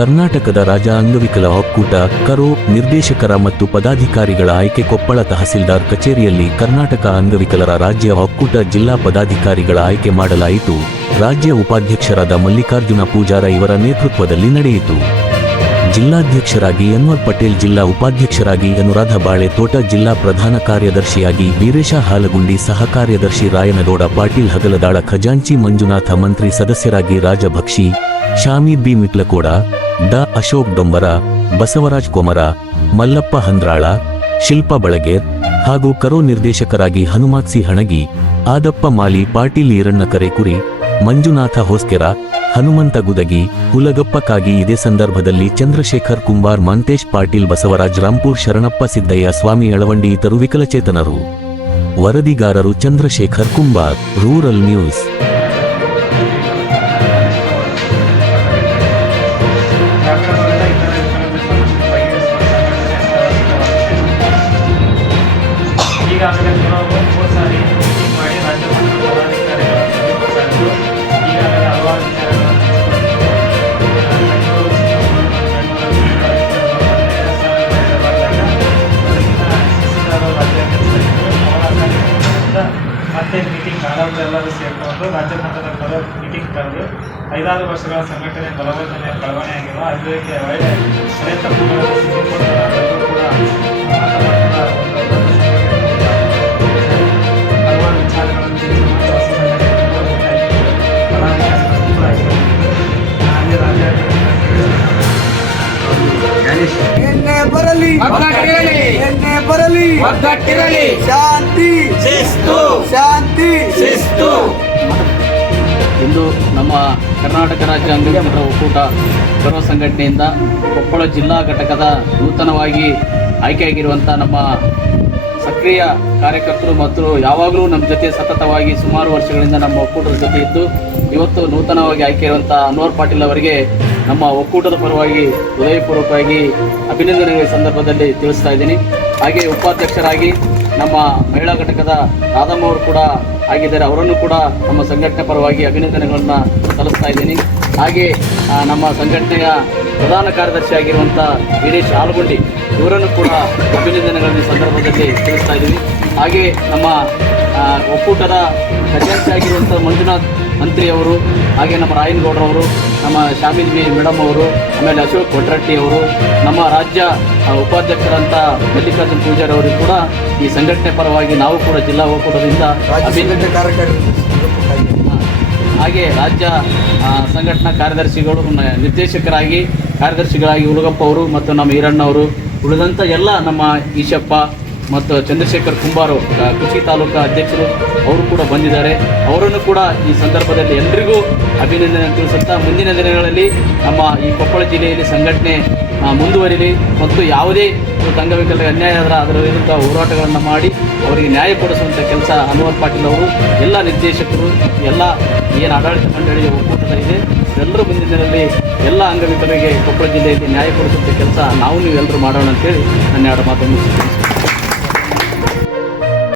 ಕರ್ನಾಟಕದ ರಾಜ ಅಂಗವಿಕಲ ಒಕ್ಕೂಟ, ಕರೋ ನಿರ್ದೇಶಕರ ಮತ್ತು ಪದಾಧಿಕಾರಿಗಳ ಆಯ್ಕೆ ಕೊಪ್ಪಳ ತಹಸೀಲ್ದಾರ್ ಕಚೇರಿಯಲ್ಲಿ ಕರ್ನಾಟಕ ಅಂಗವಿಕಲರ ರಾಜ್ಯ ಒಕ್ಕೂಟ ಜಿಲ್ಲಾ ಪದಾಧಿಕಾರಿಗಳ ಆಯ್ಕೆ ಮಾಡಲಾಯಿತು. ರಾಜ್ಯ ಉಪಾಧ್ಯಕ್ಷರಾದ ಮಲ್ಲಿಕಾರ್ಜುನ ಪೂಜಾರ ಇವರ ನೇತೃತ್ವದಲ್ಲಿ ನಡೆಯಿತು. ಜಿಲ್ಲಾಧ್ಯಕ್ಷರಾಗಿ ಅನ್ವರ್ ಪಟೇಲ್ ಜಿಲ್ಲಾ ಉಪಾಧ್ಯಕ್ಷರಾಗಿ ಅನುರಾಧ ಬಾಳೆ ತೋಟ ಜಿಲ್ಲಾ ಪ್ರಧಾನ ಕಾರ್ಯದರ್ಶಿಯಾಗಿ ವೀರೇಶ ಹಾಲಗುಂಡಿ ಸಹ ಕಾರ್ಯದರ್ಶಿ ರಾಯನಗೌಡ ಪಾಟೀಲ್ ಹಗಲದಾಳ ಖಜಾಂಚಿ ಮಂಜುನಾಥ ಮಂತ್ರಿ ಸದಸ್ಯರಾಗಿ ರಾಜಭಕ್ಷಿ ಶಾಮಿ ಬಿ ಮಿಟ್ಲಕೋಡ ಡ ಅಶೋಕ್ ಡೊಂಬರ, ಬಸವರಾಜ್ ಕೊಮರ, ಮಲ್ಲಪ್ಪ ಹಂದ್ರಾಳ, ಶಿಲ್ಪಾ ಬಳಗೇರ್ ಹಾಗೂ ಕರೋ ನಿರ್ದೇಶಕರಾಗಿ ಹನುಮಾತ್ ಸಿ ಹಣಗಿ, ಆದಪ್ಪ ಮಾಲಿ ಪಾಟೀಲ್ ಈರಣ್ಣ ಕರೆಕುರಿ ಮಂಜುನಾಥ ಹೊಸ್ಕೆರ, ಹನುಮಂತ ಗುದಗಿ, ಹುಲಗಪ್ಪಕ್ಕಾಗಿ ಇದೇ ಸಂದರ್ಭದಲ್ಲಿ ಚಂದ್ರಶೇಖರ್ ಕುಂಬಾರ್, ಮಂತೇಶ್ ಪಾಟೀಲ್, ಬಸವರಾಜ್ ರಾಂಪುರ್, ಶರಣಪ್ಪ ಸಿದ್ದಯ್ಯ, ಸ್ವಾಮಿ ಅಳವಂಡಿ ಇತರು ವಿಕಲಚೇತನರು. ವರದಿಗಾರರು ಚಂದ್ರಶೇಖರ್ ಕುಂಬಾರ್, ರೂರಲ್ ನ್ಯೂಸ್. ಈಗಾಗಲೇ ಮತ್ತೆ ಮೀಟಿಂಗ್ ಎಲ್ಲರೂ ಸೇರಿಕೊಂಡು ರಾಜ್ಯ ಮಟ್ಟದ ಕಾರ್ಯ ಮೀಟಿಂಗ್ ಕರೆದು ಐದಾರು ವರ್ಷಗಳ ಸಂಘಟನೆ ಬಲವರ್ಧನೆ ಬೆಳವಣಿಗೆಯಾಗಿರುವ ಅದಕ್ಕೆ ಒಳ್ಳೆಯ ಹಳೆ ತಪ್ಪುಗಳನ್ನು ಸಿಕ್ಕಿಕೊಂಡು ನಾವೆಲ್ಲರೂ ಕೂಡ ಹಲವಾರು ವಿಚಾರಗಳನ್ನು ತಿಳಿಸಿ ಬರಲಿ. ಒಗ್ಗಟ್ಟಿರಲಿ. ಎಣ್ಣೆ ಬರಲಿ. ಒಗ್ಗಟ್ಟಿರಲಿ. ಶಾಂತಿ. ಶಿಸ್ತು. ಶಾಂತಿ. ಶಿಸ್ತು. ಇಂದು ನಮ್ಮ ಕರ್ನಾಟಕ ರಾಜ್ಯ ಅಂಗವಿಕಲರ ಒಕ್ಕೂಟ ಸರ್ವ ಸಂಘಟನೆಯಿಂದ ಕೊಪ್ಪಳ ಜಿಲ್ಲಾ ಘಟಕದ ನೂತನವಾಗಿ ಆಯ್ಕೆಯಾಗಿರುವಂಥ ನಮ್ಮ ಸಕ್ರಿಯ ಕಾರ್ಯಕರ್ತರು ಮತ್ತು ಯಾವಾಗಲೂ ನಮ್ಮ ಜೊತೆ ಸತತವಾಗಿ ಸುಮಾರು ವರ್ಷಗಳಿಂದ ನಮ್ಮ ಒಕ್ಕೂಟದ ಜೊತೆ ಇದ್ದು ಇವತ್ತು ನೂತನವಾಗಿ ಆಯ್ಕೆಯಿರುವಂಥ ಅನ್ವರ್ ಪಾಟೀಲ್ ಅವರಿಗೆ ನಮ್ಮ ಒಕ್ಕೂಟದ ಪರವಾಗಿ ಹೃದಯಪೂರ್ವಕವಾಗಿ ಅಭಿನಂದನೆಗಳ ಸಂದರ್ಭದಲ್ಲಿ ತಿಳಿಸ್ತಾ ಇದ್ದೀನಿ. ಹಾಗೆ ಉಪಾಧ್ಯಕ್ಷರಾಗಿ ನಮ್ಮ ಮಹಿಳಾ ಘಟಕದ ರಾಧಮ್ಮ ಅವರು ಕೂಡ ಆಗಿದ್ದಾರೆ. ಅವರನ್ನು ಕೂಡ ನಮ್ಮ ಸಂಘಟನೆ ಪರವಾಗಿ ಅಭಿನಂದನೆಗಳನ್ನು ಸಲ್ಲಿಸ್ತಾ ಇದ್ದೀನಿ. ಹಾಗೆ ನಮ್ಮ ಸಂಘಟನೆಯ ಪ್ರಧಾನ ಕಾರ್ಯದರ್ಶಿ ಆಗಿರುವಂಥ ವೀರೇಶ್ ಆಲಗುಂಡಿ ಇವರನ್ನು ಕೂಡ ಅಭಿನಂದನೆಗಳನ್ನು ಸಂದರ್ಭದಲ್ಲಿ ತಿಳಿಸ್ತಾ ಇದ್ದೀವಿ ಹಾಗೆ ನಮ್ಮ ಒಕ್ಕೂಟದ ಖಜಾಂಚಿ ಆಗಿರುವಂಥ ಮಂಜುನಾಥ್ ಮಂತ್ರಿ ಅವರು ಹಾಗೆ ನಮ್ಮ ರಾಯನಗೌಡರವರು ನಮ್ಮ ಶಾಮಿಲ್ ಬಿ ಮೇಡಮ್ ಅವರು ಆಮೇಲೆ ಅಶೋಕ್ ಕೊಟ್ರಟ್ಟಿ ಅವರು ನಮ್ಮ ರಾಜ್ಯ ಉಪಾಧ್ಯಕ್ಷರಂಥ ಉಪಾಧ್ಯಕ್ಷರಂತ ಮಲ್ಲಿಕಾರ್ಜುನ್ ಪೂಜಾರಿ ಅವರು ಕೂಡ ಈ ಸಂಘಟನೆ ಪರವಾಗಿ ನಾವು ಕೂಡ ಜಿಲ್ಲಾ ಒಕ್ಕೂಟದಿಂದ ಅಭಿನಂದನೆ ಕಾರ್ಯಕರ್ತರು ಹಾಗೆ ರಾಜ್ಯ ಸಂಘಟನಾ ಕಾರ್ಯದರ್ಶಿಗಳು ನಿರ್ದೇಶಕರಾಗಿ ಕಾರ್ಯದರ್ಶಿಗಳಾಗಿ ಉಲಗಪ್ಪ ಅವರು ಮತ್ತು ನಮ್ಮ ಈರಣ್ಣ ಅವರು ಉಳಿದಂಥ ಎಲ್ಲ ನಮ್ಮ ಈಶಪ್ಪ ಮತ್ತು ಚಂದ್ರಶೇಖರ್ ಕುಂಬಾರು ಕೃಷಿ ತಾಲೂಕು ಅಧ್ಯಕ್ಷರು, ಅವರು ಕೂಡ ಬಂದಿದ್ದಾರೆ. ಅವರನ್ನು ಕೂಡ ಈ ಸಂದರ್ಭದಲ್ಲಿ ಎಲ್ರಿಗೂ ಅಭಿನಂದನೆ ತಿಳಿಸುತ್ತಾ ಮುಂದಿನ ದಿನಗಳಲ್ಲಿ ನಮ್ಮ ಈ ಕೊಪ್ಪಳ ಜಿಲ್ಲೆಯಲ್ಲಿ ಸಂಘಟನೆ ಮುಂದುವರಿಲಿ ಮತ್ತು ಯಾವುದೇ ಅಂಗವಿಕಲ ಅನ್ಯಾಯ ಆದರೆ ಅದರ ವಿರುದ್ಧ ಹೋರಾಟಗಳನ್ನು ಮಾಡಿ ಅವರಿಗೆ ನ್ಯಾಯ ಕೊಡಿಸುವಂಥ ಕೆಲಸ ಅನ್ವರ್ ಪಾಟೀಲ್ ಅವರು, ಎಲ್ಲ ನಿರ್ದೇಶಕರು, ಎಲ್ಲ ಏನು ಆಡಳಿತ ಮಂಡಳಿ ಇದೆ ಎಲ್ಲರೂ ಮುಂದಿನ ದಿನದಲ್ಲಿ ಎಲ್ಲ ಅಂಗವಿಕಲರಿಗೆ ಕೊಪ್ಪಳ ಜಿಲ್ಲೆಯಲ್ಲಿ ನ್ಯಾಯ ಕೊಡಿಸುವಂಥ ಕೆಲಸ ನಾವು ನೀವು ಎಲ್ಲರೂ ಮಾಡೋಣ ಅಂತೇಳಿ ನನ್ನ ಎರಡು ಮಾತನ್ನು